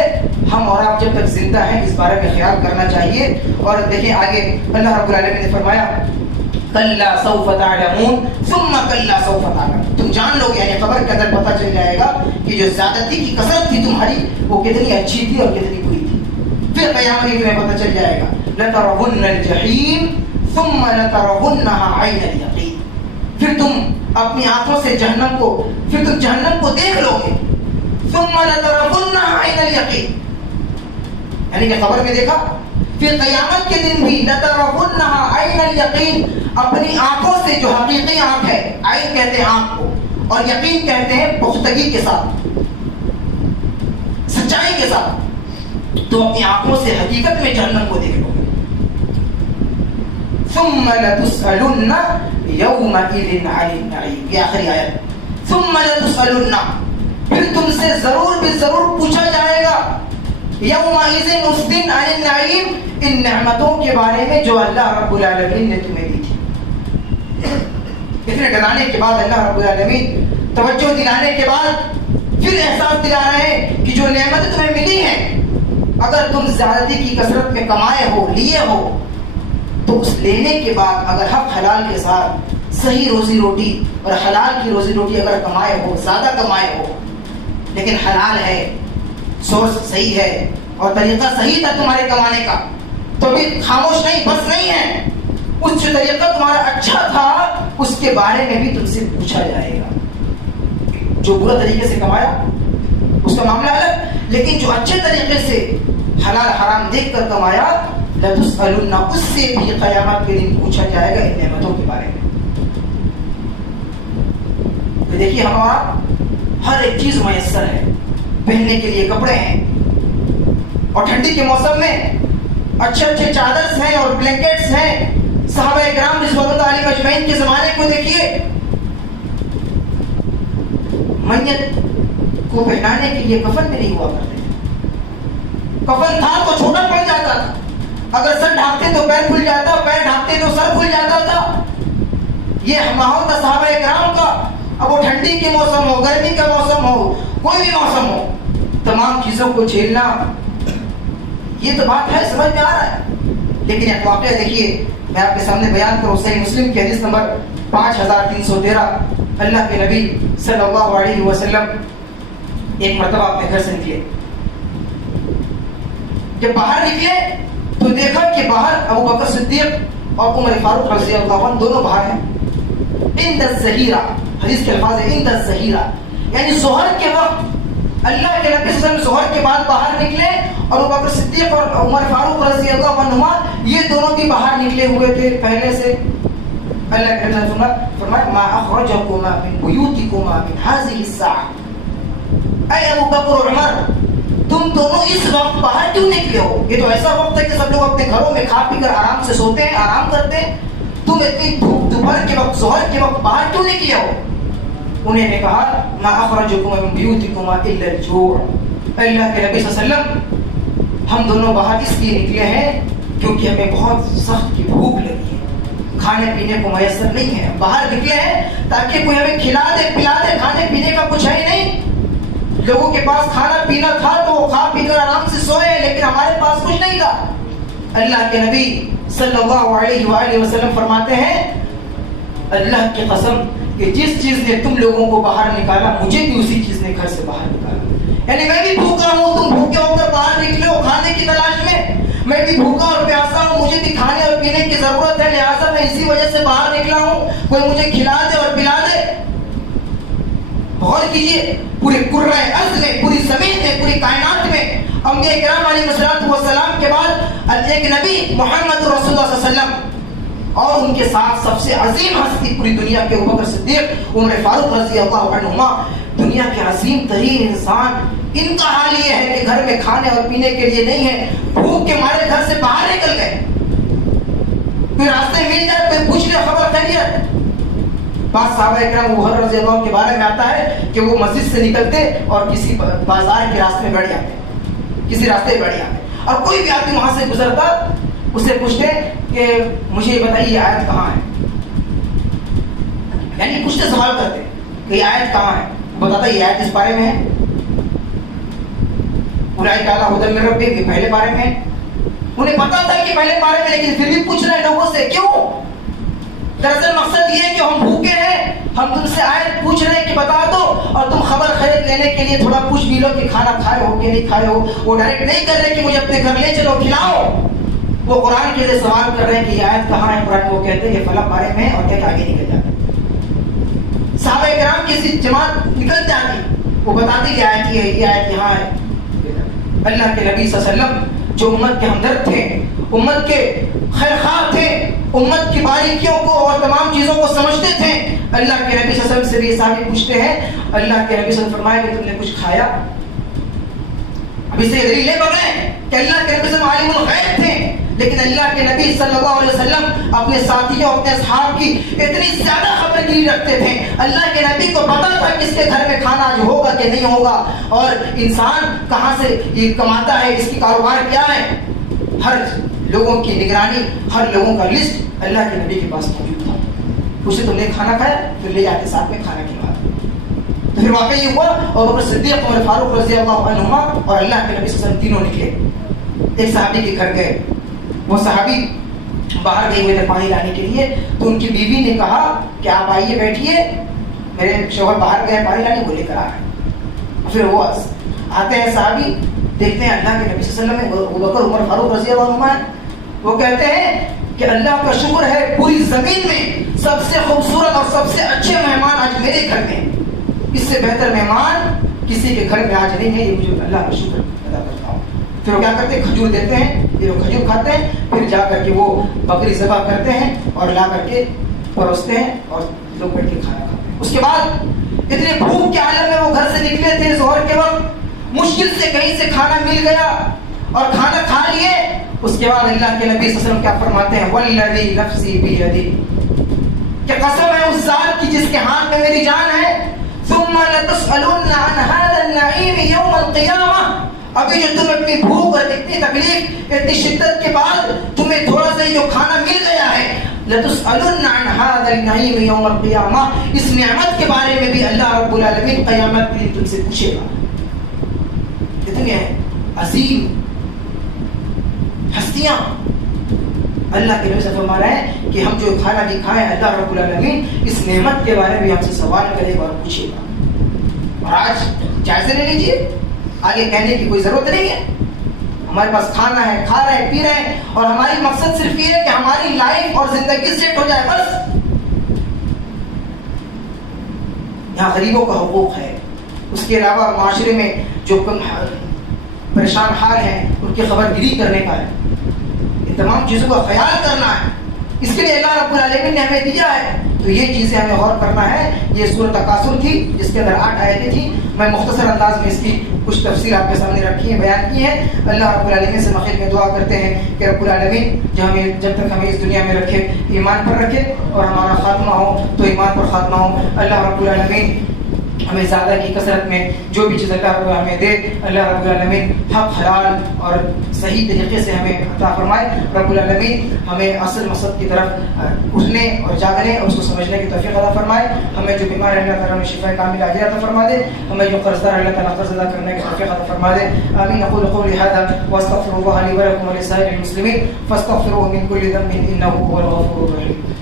ہم اور آپ جب تک زندہ ہیں اس بارے میں خیال کرنا چاہیے. اور دیکھیں آگے اللہ رب العالمین نے فرمایا کلا سوف تعلمون ثم کلا سوف تعلمون. تم جان لو گے، یعنی قبر کے اندر پتہ چل جائے گا کہ جو زیادتی کی کثرت تھی تمہاری وہ کتنی اچھی تھی اور کتنی بری تھی. پھر قیامت میں تمہیں پتہ چل جائے گا لترون الجحیم ثم لترونها عین الیقین. پھر تم اپنی آنکھوں سے جہنم کو، پھر تم جہنم کو دیکھ لو گے. ثم لترونها عین الیقین، یعنی کہ قبر میں دیکھا، پھر قیامت کے دن بھی لترونها عین الیقین، اپنی آنکھوں سے جو حقیقی آنکھ ہے، عین کہتے ہیں آنکھ کو اور یقین کہتے ہیں پختگی کے ساتھ. سچائی کے ساتھ، تو اپنی آنکھوں سے حقیقت میں جہنم کو دیکھ لو گے. ثم لتسألن يومئذ عن النعيم، یہ آخری آیت. ثم لتسألن، پھر تم سے ضرور بھی ضرور پوچھا جائے گا، یومئذ اس دن، عن النعیم، ان نعمتوں کے بارے میں جو اللہ رب العالمین نے تمہیں دی تھی. اتنے ڈرانے کے بعد اللہ رب العالمین توجہ دلانے کے بعد پھر احساس دلا رہے ہیں کہ جو نعمتیں تمہیں ملی ہیں، اگر تم زیادتی کی کثرت میں کمائے ہو، لیے ہو، تو اس لینے کے بعد اگر حق حلال کے ساتھ صحیح روزی روٹی اور حلال کی روزی روٹی اگر کمائے ہو، زیادہ کمائے ہو، لیکن حلال ہے، سورس صحیح ہے اور طریقہ صحیح تھا تمہارے کمانے کا، تو بھی خاموش نہیں، بس نہیں ہے. اس جو طریقہ تمہارا اچھا تھا اس کے بارے میں بھی تم سے پوچھا جائے گا. جو برا طریقے سے کمایا اس کا معاملہ الگ، لیکن جو اچھے طریقے سے حلال حرام دیکھ کر کمایا، لتسألن، اس سے بھی قیامت کے دن پوچھا جائے گا ان نعمتوں کے بارے میں. تو دیکھیے ہمارا ہر ایک چیز میسر ہے، پہننے کے لیے کپڑے ہیں، اور ٹھنڈی کے موسم میں اچھے اچھے چادرز ہیں اور بلینکٹس ہیں. صحابہ کرام رضوان اللہ علیہم اجمعین کے زمانے کو دیکھیے، میت کو پہنانے کے لیے کفن میں نہیں ہوا کرتے تھے. کفن تھا تو چھوٹا پڑ جاتا تھا، اگر سر ڈھانپتے تو پیر کھل جاتا، پیر ڈھانپتے تو سر کھل جاتا تھا. یہ ماحول تھا صحابہ کرام کا. اب وہ ٹھنڈی کے موسم ہو، گرمی کا موسم ہو، کوئی بھی موسم ہو، تمام چیزوں کو جھیلنا، یہ تو بات ہے، سمجھ میں آ رہا ہے. لیکن ایک واقعہ دیکھیے، میں آپ کے سامنے بیان کروں. صحیح مسلم کی حدیث نمبر 5313. اللہ کے نبی صلی اللہ علیہ وسلم ایک مرتبہ اپنے گھر سے نکلے. جب باہر نکلے تو دیکھا کہ باہر ابو بکر صدیق اور عمر فاروق رضی اللہ عنہ دونوں باہر ہیں. عند الظہیرہ، حدیث کے الفاظ ہے عند الظہیرہ، یعنی ظہر کے وقت اللہ کے نبی صلی اللہ علیہ وسلم ظہر کے بعد باہر نکلے، اور ابو بکر صدیق اور عمر فاروق رضی اللہ عنہما یہ دونوں بھی باہر نکلے ہوئے تھے پہلے سے. اللہ کے نبی فرمایا ما اخرجکما من بیوتکما من هذه الساعة، اے ابو بکر اور عمر، تم دونوں اس وقت باہر کیوں نکلے ہو؟ یہ تو ایسا وقت ہے کہ سب لوگ اپنے گھروں میں کھا پی کر آرام سے سوتے ہیں، آرام کرتے ہیں. تم اتنی دوپہر کے وقت، ظہر کے وقت باہر کیوں نکلے ہو؟ انہوں نے کہا ما اخرجکما من بیوتکما الا الجوع. اللہ کے نبی صلی اللہ علیہ وسلم، ہم دونوں باہر اس لیے نکلے ہیں کیونکہ ہمیں بہت سخت کی بھوک لگی ہے، کھانے پینے کو میسر نہیں ہے. باہر نکلے ہیں تاکہ کوئی ہمیں کھلا دے پلا دے، کھانے پینے کا کچھ ہے ہی نہیں. لوگوں کے پاس کھانا پینا تھا تو وہ کھا پی کر آرام سے سوئے، لیکن ہمارے پاس کچھ نہیں تھا. اللہ کے نبی صلی اللہ علیہ وآلہ وسلم فرماتے ہیں اللہ کی قسم کہ جس چیز نے تم لوگوں کو باہر نکالا، مجھے بھی اسی چیز نے گھر سے باہر نکالا. یعنی میں بھی بھوکا ہوں، تم بھوکے ہو کر باہر نکلے ہو کھانے کی تلاش میں، میں بھی بھوکا اور پیاسا ہوں، مجھے بھی کھانے اور پینے کی ضرورت ہے، لہٰذا میں اسی وجہ سے باہر نکلا ہوں، کوئی مجھے کھلا دے اور پلا دے. غور کیجیے، پورے کرۂ ارض میں، پوری زمین میں، پوری کائنات میں انبیاء کرام علیہ السلام کے بعد ایک نبی محمد رسول اللہ صلی اللہ علیہ وسلم، اور ان کے ساتھ سب سے عظیم ہستی پوری دنیا کے ابو بکر صدیق، عمر فاروق رضی اللہ عنہما، دنیا کے عظیم ترین انسان. ان کا حال یہ ہے کہ گھر میں کھانے اور پینے کے لیے نہیں ہے، بھوک کے مارے گھر سے باہر نکل گئے. کوئی راستے مل جائے، کوئی پوچھ لے خبر خیریت. بعض صحابہ کرام ابو بکر رضی اللہ عنہ کے بارے میں آتا ہے کہ وہ مسجد سے نکلتے اور کسی بازار کے راستے میں بیٹھ جاتے، کسی راستے میں بیٹھ جاتے، اور کوئی بھی آدمی وہاں سے گزرتا اسے پوچھتے کہ مجھے یہ بتائیے یہ آیت کہاں ہے. یعنی پوچھتے، سوال کرتے کہ یہ آیت کہاں ہے، بتاتا یہ آیت اس بارے میں ہے. اولئک علی ھدی من ربہم، یہ پہلے بارے میں ہے. انہیں پتا تھا کہ پہلے بارے میں، لیکن پھر بھی پوچھ رہے ہیں لوگوں سے. کیوں؟ دراصل مقصد یہ ہے کہ ہم بھوکے ہیں، ہم تم سے آیت پوچھ رہے ہیں کہ بتا دو، اور تم خبر خیر لینے کے لیے تھوڑا پوچھ بھی لو کہ کھانا کھائے ہو کہ نہیں کھائے ہو. وہ ڈائریکٹ نہیں کر رہے کہ مجھے اپنے گھر لے چلو کھلاؤ، وہ قرآن کے لیے سوال کر رہے ہیں کہ یہ آیت کہاں ہے. قرآن وہ کہتے ہیں یہ فلاں بارے میں ہے، اور کہتے آگے نکل جاتے. صحابہ کرام کی جماعت نکل جاتی، وہ بتاتی کہ آیت یہ آیت یہاں ہے. اللہ کے نبی صلی اللہ علیہ وسلم جو امت کے ہمدرد تھے، امت کے خیرخواہ تھے، امت کی باریکیوں کو اور تمام چیزوں کو سمجھتے تھے، اللہ کے نبی صلی اللہ علیہ وسلم سے بھی صحابی پوچھتے ہیں. اللہ کے نبی صلی اللہ علیہ وسلم فرمایا کہ تم نے کچھ کھایا؟ ابھی سے دلیل لے پکڑے کہ اللہ کے نبی عالم الغیب تھے، لیکن اللہ کے نبی صلی اللہ علیہ وسلم اپنے ساتھیوں اپنے اصحاب کی اتنی زیادہ خبر گیری رکھتے تھے، اللہ کے نبی کو پتا تھا کس کے گھر میں کھانا آج ہوگا کہ نہیں ہوگا، اور انسان کہاں سے یہ کماتا ہے، اس کی کاروبار کیا ہے، ہر لوگوں کی نگرانی، ہر لوگوں کا لسٹ اللہ کے نبی کے پاس موجود تھا. اسے تو لے کھانا کھایا پھر لے جاتے ساتھ میں کھانا کھلوایا. تو پھر واقعی یہ ہوا اور بکر صدیق عمر فاروق رضی اللہ عنہما اور اللہ کے نبی صلی اللہ علیہ وسلم تینوں نکلے، ایک صحابی کے گھر گئے. وہ صحابی باہر گئے ہوئے تھے پانی لانے کے لیے، تو ان کی بیوی نے کہا کہ آپ آئیے بیٹھیے، میرے شوہر باہر گئے پانی لانے، وہ لے کر آ رہے. پھر وہ آتے ہیں صحابی، دیکھتے ہیں اللہ کے نبی صلی اللہ علیہ وسلم ابو بکر عمر فاروق رضی اللہ عنہما، وہ کہتے ہیں کہ اللہ کا شکر ہے پوری زمین میں سب سے خوبصورت اور سب سے اچھے مہمان آج میرے گھر میں، اس سے بہتر مہمان کسی کے گھر میں آج نہیں ہے، یہ مجھے اللہ کا شکر ادا کرتا ہوں. پھر وہ کیا کرتے ہیں، کھجور دیتے ہیں، پھر وہ کھجور کھاتے ہیں، پھر جا کر کے وہ بکری ذبح کرتے ہیں اور لا کر کے پروستے ہیں اور لوگ بیٹھ کے کھانا کھاتے ہیں. اس کے بعد اتنے بھوک کے عالم میں وہ گھر سے نکلے تھے ظہر کے وقت، مشکل سے کہیں سے کھانا مل گیا اور کھانا کھا لیے. اس کے بعد اللہ کے نبی صلی اللہ علیہ وسلم کیا فرماتے ہیں، والذی نفسی بیدی، کہ قسم ہے اس ذات کی جس کے ہاتھ میں میری جان ہے، ثم لتسألن عن هذا النعیم یوم القیامہ، ابھی جو تم اپنی بھوک اور اتنی تکلیف اتنی شدت کے بعد تمہیں تھوڑا سا جو کھانا مل گیا ہے، لتسألن عن هذا النعیم یوم القیامہ، اس نعمت کے بارے میں بھی اللہ رب العالمین قیامت کے لیے تم سے پوچھے گا. اتنے عظیم ہستیاں اللہ کے نبی سے فرما رہے ہیں کہ ہم جو کھانا بھی کھائیں اللہ رب العالمین اس نعمت کے بارے میں ہم سے سوال کرے گا اور پوچھے گا. اور آج جائزے لے لیجیے، آگے کہنے کی کوئی ضرورت نہیں ہے. ہمارے پاس کھانا ہے، کھا رہے ہیں، پی رہے ہیں، اور ہماری مقصد صرف یہ ہے کہ ہماری لائف اور زندگی سیٹ ہو جائے بس. یہاں غریبوں کا حقوق ہے، اس کے علاوہ معاشرے میں جو پریشان حال ہیں ان کی خبر گیری کرنے کا ہے، ان تمام چیزوں کا خیال کرنا ہے. اس کے لیے اللہ رب العالمین نے ہمیں دیا ہے. تو یہ چیزیں ہمیں غور کرنا ہے. یہ سورۃ تکاثر تھی جس کے اندر 8 آیتیں تھیں. میں مختصر انداز میں اس کی کچھ تفسیر آپ کے سامنے رکھی ہے، بیان کی ہے. اللہ رب العالمین سے مخیر میں دعا کرتے ہیں کہ رب العالمین جب تک ہمیں اس دنیا میں رکھے ایمان پر رکھے، اور ہمارا خاتمہ ہو تو ایمان پر خاتمہ ہو. اللہ رب العالمین ہمیں زیادہ کی کثرت میں جو بھی چیز اللہ رب العالمین دے، اللہ رب العالمین حق حلال اور صحیح طریقے سے ہمیں عطا فرمائے. رب العالمین ہمیں اصل مقصد کی طرف اٹھنے اور جاگنے اور اس کو سمجھنے کی توفیق عطا فرمائے. ہمیں جو بیمار ہے اللہ تعالیٰ ہمیں شفا کامل عاجلہ عطا فرما دے. ہمیں جو قرض دار اللہ تعالیٰ قرض ادا کرنے کی توفیق عطا فرما دے. آمین. اقول قولی هذا واستغفر الله لي ولكم ولسائر المسلمين فاستغفروه من كل ذنب انه هو الغفور الرحيم.